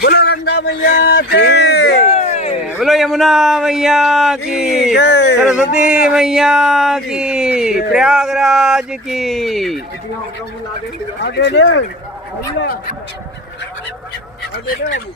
बोलो गंगा मैया की, बोलो यमुना मैया की, सरस्वती मैया की, प्रयागराज की। आगे ले, आगे ले।